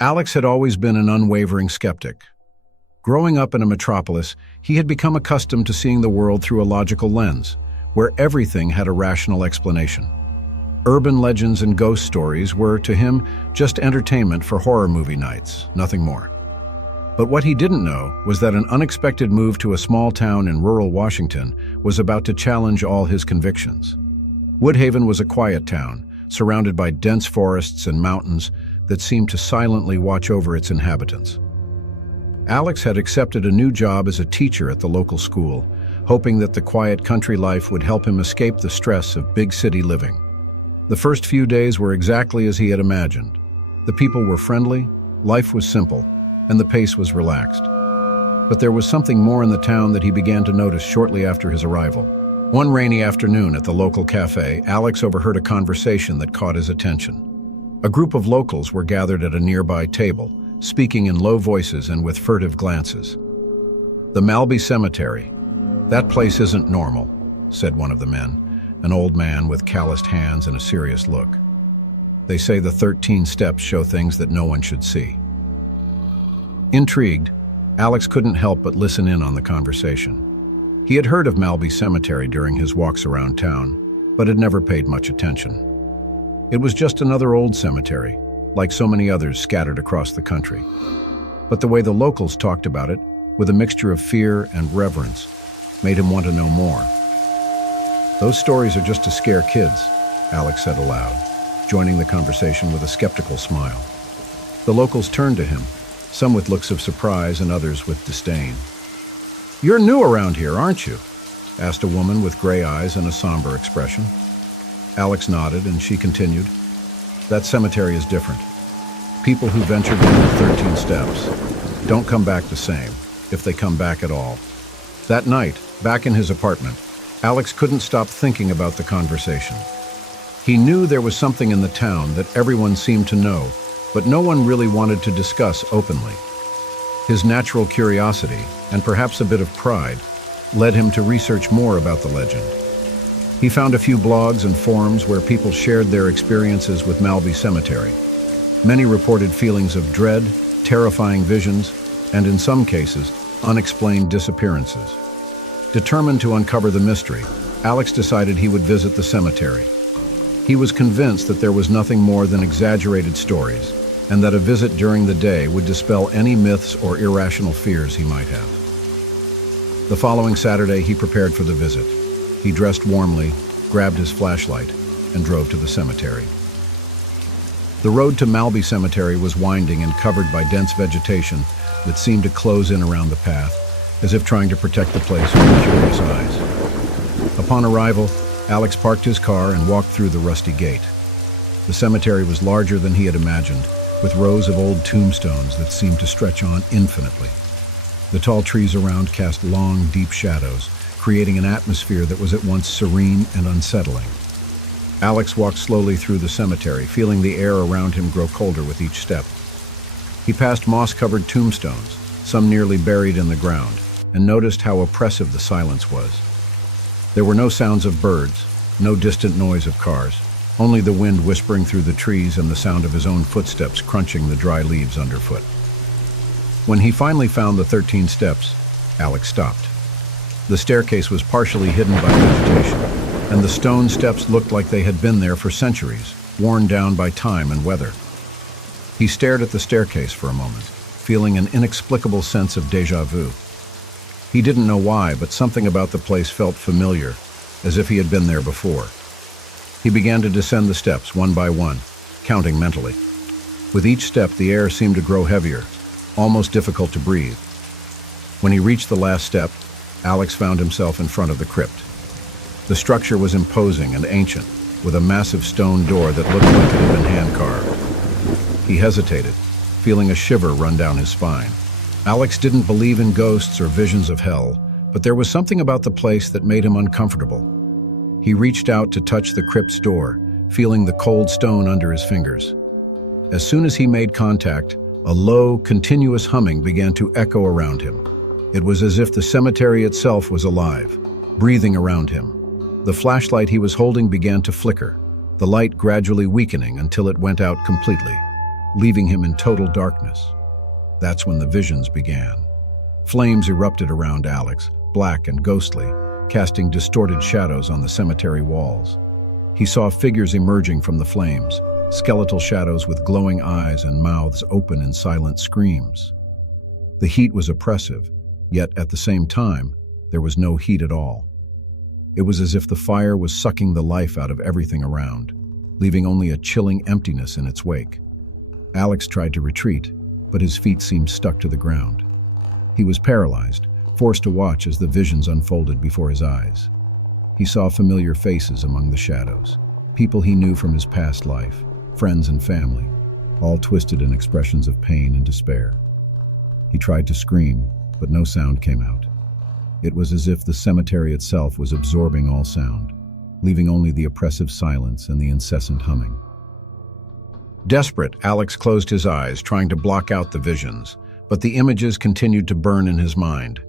Alex had always been an unwavering skeptic. Growing up in a metropolis, he had become accustomed to seeing the world through a logical lens, where everything had a rational explanation. Urban legends and ghost stories were, to him, just entertainment for horror movie nights, nothing more. But what he didn't know was that an unexpected move to a small town in rural Washington was about to challenge all his convictions. Woodhaven was a quiet town, surrounded by dense forests and mountains that seemed to silently watch over its inhabitants. Alex had accepted a new job as a teacher at the local school, hoping that the quiet country life would help him escape the stress of big city living. The first few days were exactly as he had imagined. The people were friendly, life was simple, and the pace was relaxed. But there was something more in the town that he began to notice shortly after his arrival. One rainy afternoon at the local cafe, Alex overheard a conversation that caught his attention. A group of locals were gathered at a nearby table, speaking in low voices and with furtive glances. "The Malby Cemetery. That place isn't normal," said one of the men, an old man with calloused hands and a serious look. "They say the 13 steps show things that no one should see." Intrigued, Alex couldn't help but listen in on the conversation. He had heard of Malby Cemetery during his walks around town, but had never paid much attention. It was just another old cemetery, like so many others scattered across the country. But the way the locals talked about it, with a mixture of fear and reverence, made him want to know more. "Those stories are just to scare kids," Alex said aloud, joining the conversation with a skeptical smile. The locals turned to him, some with looks of surprise and others with disdain. "You're new around here, aren't you?" asked a woman with gray eyes and a somber expression. Alex nodded, and she continued, "That cemetery is different. People who ventured into the 13 steps don't come back the same, if they come back at all." That night, back in his apartment, Alex couldn't stop thinking about the conversation. He knew there was something in the town that everyone seemed to know, but no one really wanted to discuss openly. His natural curiosity, and perhaps a bit of pride, led him to research more about the legend. He found a few blogs and forums where people shared their experiences with Malby Cemetery. Many reported feelings of dread, terrifying visions, and in some cases, unexplained disappearances. Determined to uncover the mystery, Alex decided he would visit the cemetery. He was convinced that there was nothing more than exaggerated stories, and that a visit during the day would dispel any myths or irrational fears he might have. The following Saturday, he prepared for the visit. He dressed warmly, grabbed his flashlight, and drove to the cemetery. The road to Malby Cemetery was winding and covered by dense vegetation that seemed to close in around the path, as if trying to protect the place from curious eyes. Upon arrival, Alex parked his car and walked through the rusty gate. The cemetery was larger than he had imagined, with rows of old tombstones that seemed to stretch on infinitely. The tall trees around cast long, deep shadows, creating an atmosphere that was at once serene and unsettling. Alex walked slowly through the cemetery, feeling the air around him grow colder with each step. He passed moss-covered tombstones, some nearly buried in the ground, and noticed how oppressive the silence was. There were no sounds of birds, no distant noise of cars, only the wind whispering through the trees and the sound of his own footsteps crunching the dry leaves underfoot. When he finally found the 13 steps, Alex stopped. The staircase was partially hidden by vegetation, and the stone steps looked like they had been there for centuries, worn down by time and weather. He stared at the staircase for a moment, feeling an inexplicable sense of déjà vu. He didn't know why, but something about the place felt familiar, as if he had been there before. He began to descend the steps one by one, counting mentally. With each step, the air seemed to grow heavier, almost difficult to breathe. When he reached the last step, Alex found himself in front of the crypt. The structure was imposing and ancient, with a massive stone door that looked like it had been hand-carved. He hesitated, feeling a shiver run down his spine. Alex didn't believe in ghosts or visions of hell, but there was something about the place that made him uncomfortable. He reached out to touch the crypt's door, feeling the cold stone under his fingers. As soon as he made contact, a low, continuous humming began to echo around him. It was as if the cemetery itself was alive, breathing around him. The flashlight he was holding began to flicker, the light gradually weakening until it went out completely. leaving him in total darkness. That's when the visions began. Flames erupted around Alex, black and ghostly, casting distorted shadows on the cemetery walls. He saw figures emerging from the flames, skeletal shadows with glowing eyes and mouths open in silent screams. The heat was oppressive, yet at the same time, there was no heat at all. It was as if the fire was sucking the life out of everything around, leaving only a chilling emptiness in its wake. Alex tried to retreat, but his feet seemed stuck to the ground. He was paralyzed, forced to watch as the visions unfolded before his eyes. He saw familiar faces among the shadows, people he knew from his past life, friends and family, all twisted in expressions of pain and despair. He tried to scream, but no sound came out. It was as if the cemetery itself was absorbing all sound, leaving only the oppressive silence and the incessant humming. Desperate, Alex closed his eyes, trying to block out the visions, but the images continued to burn in his mind.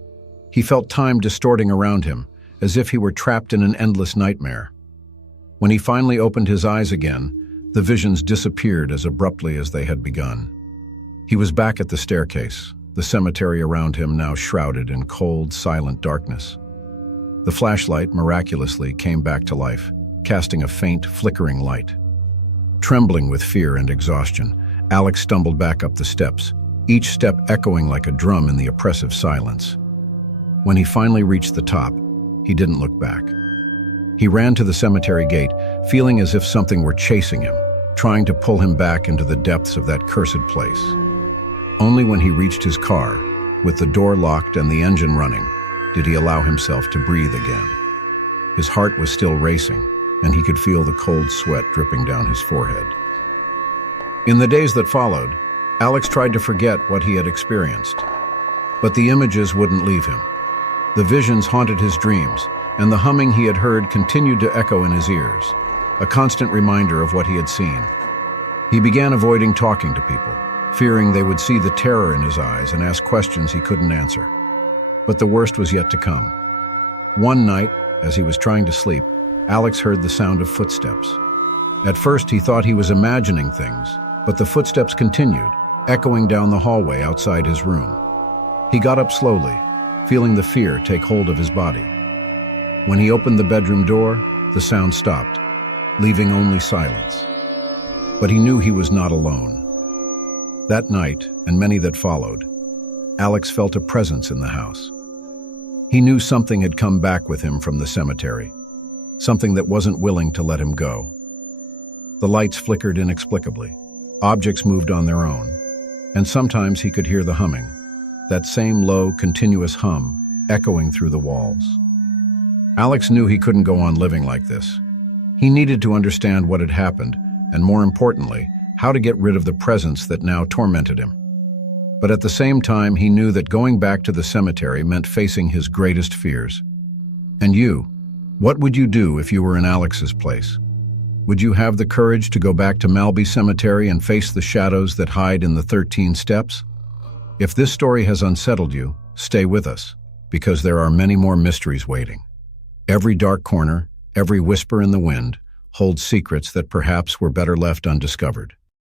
He felt time distorting around him, as if he were trapped in an endless nightmare. When he finally opened his eyes again, the visions disappeared as abruptly as they had begun. He was back at the staircase, the cemetery around him now shrouded in cold, silent darkness. The flashlight miraculously came back to life, casting a faint, flickering light. Trembling with fear and exhaustion, Alex stumbled back up the steps, each step echoing like a drum in the oppressive silence. When he finally reached the top, he didn't look back. He ran to the cemetery gate, feeling as if something were chasing him, trying to pull him back into the depths of that cursed place. Only when he reached his car, with the door locked and the engine running, did he allow himself to breathe again. His heart was still racing, and he could feel the cold sweat dripping down his forehead. In the days that followed, Alex tried to forget what he had experienced. But the images wouldn't leave him. The visions haunted his dreams, and the humming he had heard continued to echo in his ears, a constant reminder of what he had seen. He began avoiding talking to people, fearing they would see the terror in his eyes and ask questions he couldn't answer. But the worst was yet to come. One night, as he was trying to sleep, Alex heard the sound of footsteps. At first, he thought he was imagining things, but the footsteps continued, echoing down the hallway outside his room. He got up slowly, feeling the fear take hold of his body. When he opened the bedroom door, the sound stopped, leaving only silence. But he knew he was not alone. That night, and many that followed, Alex felt a presence in the house. He knew something had come back with him from the cemetery, something that wasn't willing to let him go. The lights flickered inexplicably, objects moved on their own, and sometimes he could hear the humming, that same low, continuous hum echoing through the walls. Alex knew he couldn't go on living like this. He needed to understand what had happened, and more importantly, how to get rid of the presence that now tormented him. But at the same time, he knew that going back to the cemetery meant facing his greatest fears. And you, what would you do if you were in Alex's place? Would you have the courage to go back to Malby Cemetery and face the shadows that hide in the 13 steps? If this story has unsettled you, stay with us, because there are many more mysteries waiting. Every dark corner, every whisper in the wind, holds secrets that perhaps were better left undiscovered.